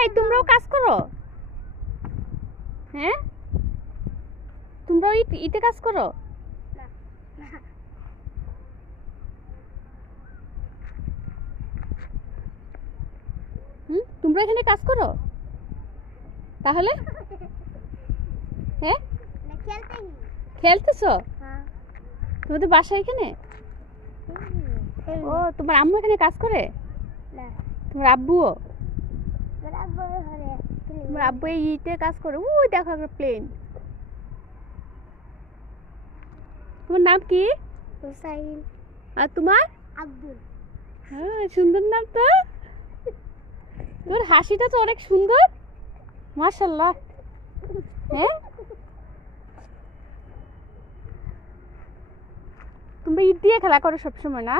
এই তোমরাও কাজ করো? হ্যাঁ, তোমরাও ইটে কাজ করো? তোমরা এখানে কাজ করো তাহলে? হ্যাঁ, খেলতেছো? তোমাদের বাসা এখানে? ও, তোমার আম্মু এখানে কাজ করে? তোমার আব্বুও? তোমার আব্বু এই ইটে কাজ করে? ওই দেখো একটা প্লেন। তোমার নাম কি? হুসাইন। আর তোমার? আব্দুল। হ্যাঁ, সুন্দর নাম তো। তোর হাসিটা তো অনেক সুন্দর, মাশাআল্লাহ। হ্যাঁ, তোমরা ইট দিয়ে খেলা করো সবসময় না?